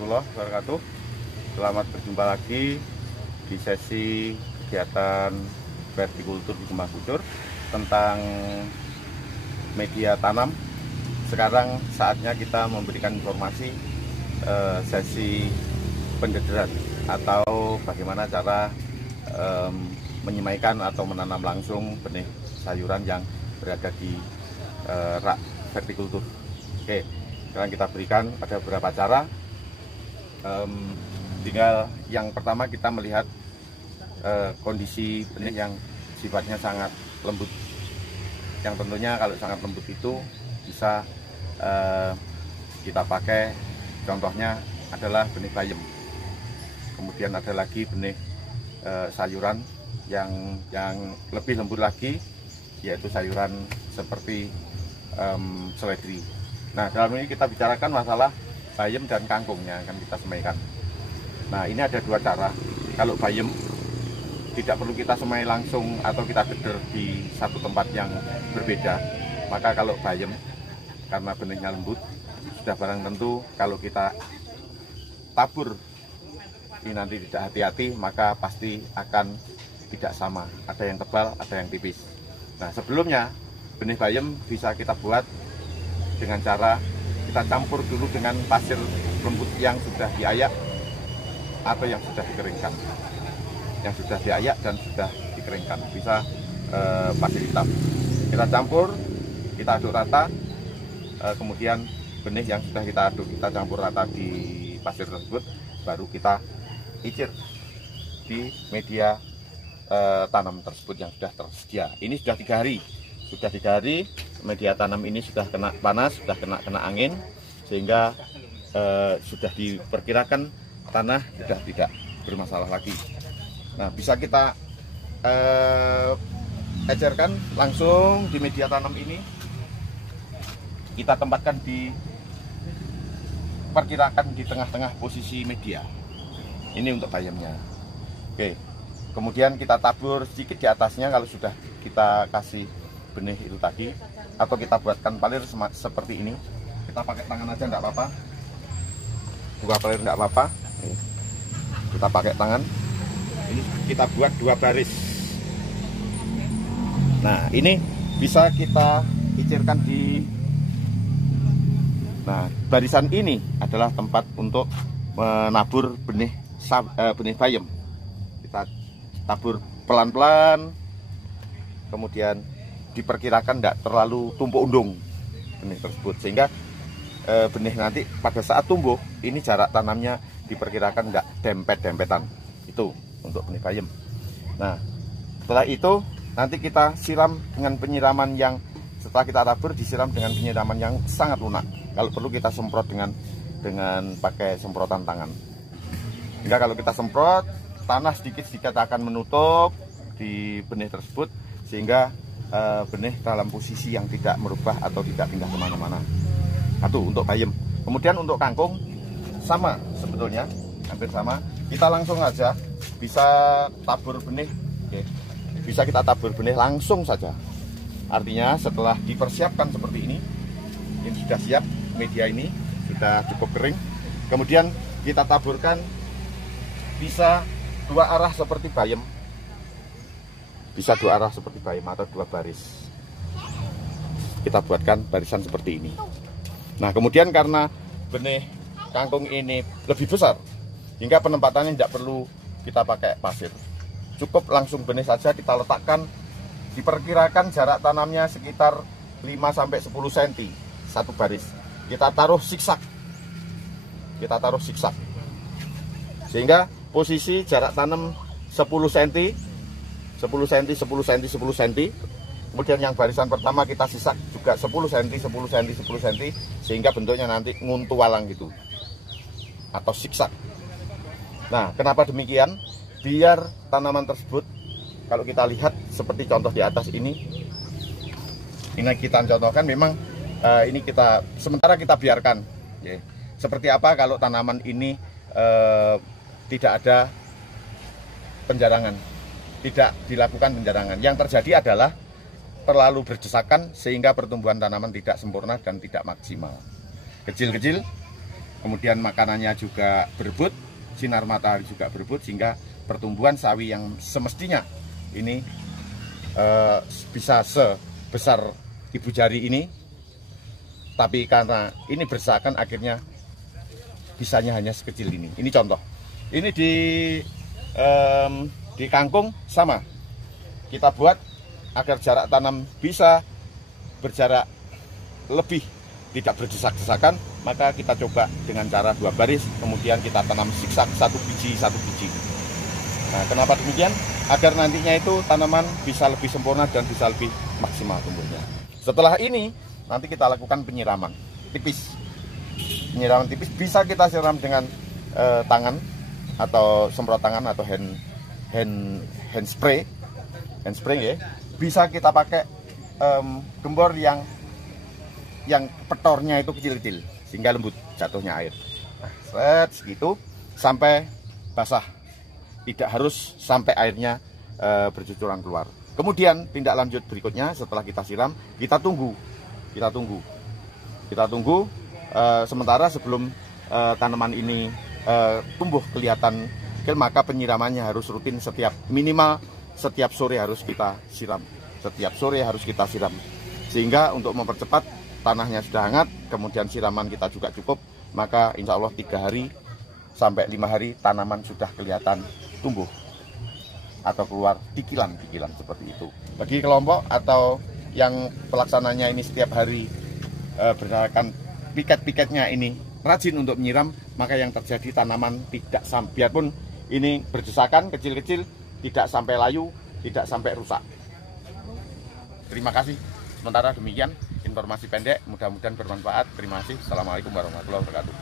warahmatullahi wabarakatuh. Selamat berjumpa lagi di sesi kegiatan vertikultur di Kembang Kucur tentang media tanam. Sekarang saatnya kita memberikan informasi sesi pendederan atau bagaimana cara menyemaikan atau menanam langsung benih sayuran yang berada di rak vertikultur. Oke, sekarang kita berikan ada beberapa cara. Tinggal yang pertama kita melihat kondisi benih yang sifatnya sangat lembut. Yang tentunya kalau sangat lembut itu bisa kita pakai, contohnya adalah benih bayam. Kemudian ada lagi benih sayuran yang lebih lembut lagi, yaitu sayuran seperti seledri. Nah, dalam ini kita bicarakan masalah bayam dan kangkung yang akan kita semaikan. Nah, ini ada dua cara. Kalau bayam tidak perlu kita semai langsung atau kita deder di satu tempat yang berbeda. Maka kalau bayam, karena benihnya lembut, sudah barang tentu kalau kita tabur ini nanti tidak hati-hati, maka pasti akan tidak sama. Ada yang tebal, ada yang tipis. Nah, sebelumnya benih bayam bisa kita buat dengan cara kita campur dulu dengan pasir lembut yang sudah diayak atau yang sudah dikeringkan. Yang sudah diayak dan sudah dikeringkan, bisa pasir hitam. Kita campur, kita aduk rata, kemudian benih yang sudah kita aduk, kita campur rata di pasir tersebut, baru kita icir di media tanam tersebut yang sudah tersedia. Ini sudah 3 hari. Sudah 3 hari media tanam ini sudah kena panas, sudah kena angin, sehingga sudah diperkirakan tanah sudah tidak bermasalah lagi. Nah, bisa kita ecerkan langsung di media tanam ini. Kita tempatkan perkirakan di tengah-tengah posisi media. Ini untuk bayamnya. Oke. Kemudian kita tabur sedikit di atasnya kalau sudah kita kasih benih itu tadi, atau kita buatkan palir seperti ini. Kita pakai tangan aja enggak apa-apa, buka palir enggak apa-apa. Kita pakai tangan. Ini kita buat 2 baris. Nah, ini bisa kita icirkan di, nah, barisan ini adalah tempat untuk menabur benih bayam. Kita tabur pelan-pelan, kemudian diperkirakan tidak terlalu tumpuk undung benih tersebut, sehingga benih nanti pada saat tumbuh ini jarak tanamnya diperkirakan tidak dempet-dempetan. Itu untuk benih bayam. Nah, setelah itu nanti kita siram dengan penyiraman yang, setelah kita tabur disiram dengan penyiraman yang sangat lunak. Kalau perlu kita semprot dengan pakai semprotan tangan. Hingga kalau kita semprot, tanah sedikit-sedikit akan menutup di benih tersebut, sehingga benih dalam posisi yang tidak merubah atau tidak pindah kemana-mana. Satu untuk bayam. Kemudian untuk kangkung sama sebetulnya, hampir sama. Kita langsung aja bisa tabur benih. Oke. Bisa kita tabur benih langsung saja. Artinya setelah dipersiapkan seperti ini sudah siap, media ini sudah cukup kering. Kemudian kita taburkan, bisa 2 arah seperti bayam. Bisa 2 arah seperti bayam atau 2 baris. Kita buatkan barisan seperti ini. Nah, kemudian karena benih kangkung ini lebih besar, hingga penempatannya tidak perlu kita pakai pasir. Cukup langsung benih saja kita letakkan. Diperkirakan jarak tanamnya sekitar 5-10 cm satu baris. Kita taruh siksak. Sehingga posisi jarak tanam 10 cm, 10 cm, 10 cm, 10 cm. Kemudian yang barisan pertama kita sisak juga 10 cm, 10 cm, 10 cm, sehingga bentuknya nanti nguntu walang gitu, atau siksak. Nah, kenapa demikian? Biar tanaman tersebut, kalau kita lihat seperti contoh di atas ini kita contohkan, memang ini kita sementara kita biarkan. Seperti apa kalau tanaman ini tidak ada penjarangan, tidak dilakukan penjarangan. Yang terjadi adalah terlalu berdesakan sehingga pertumbuhan tanaman tidak sempurna dan tidak maksimal. Kecil-kecil kemudian makanannya juga berebut, sinar matahari juga berebut, sehingga pertumbuhan sawi yang semestinya ini bisa sebesar ibu jari ini, tapi karena ini bersakan akhirnya bisanya hanya sekecil ini. Ini contoh. Ini di kangkung sama. Kita buat agar jarak tanam bisa berjarak lebih, tidak berdesak-desakan, maka kita coba dengan cara 2 baris, kemudian kita tanam zigzag 1 biji 1 biji. Nah, kenapa demikian? Agar nantinya itu tanaman bisa lebih sempurna dan bisa lebih maksimal tumbuhnya. Setelah ini nanti kita lakukan penyiraman tipis. Penyiraman tipis bisa kita siram dengan tangan atau semprot tangan atau hand spray ya. Bisa kita pakai gembor yang petornya itu kecil-kecil sehingga lembut jatuhnya air. Nah, segitu sampai basah, tidak harus sampai airnya bercucuran keluar. Kemudian tindak lanjut berikutnya setelah kita siram, kita tunggu sementara sebelum tanaman ini tumbuh kelihatan kecil, maka penyiramannya harus rutin, minimal setiap sore harus kita siram. Sehingga untuk mempercepat, tanahnya sudah hangat, kemudian siraman kita juga cukup, maka insya Allah 3 hari sampai 5 hari tanaman sudah kelihatan tumbuh atau keluar tikilan seperti itu. Bagi kelompok atau yang pelaksananya ini setiap hari berdasarkan piket-piketnya ini rajin untuk menyiram, maka yang terjadi tanaman tidak sampai, biarpun ini berdesakan kecil-kecil, tidak sampai layu, tidak sampai rusak. Terima kasih. Sementara demikian informasi pendek, mudah-mudahan bermanfaat. Terima kasih. Assalamualaikum warahmatullahi wabarakatuh.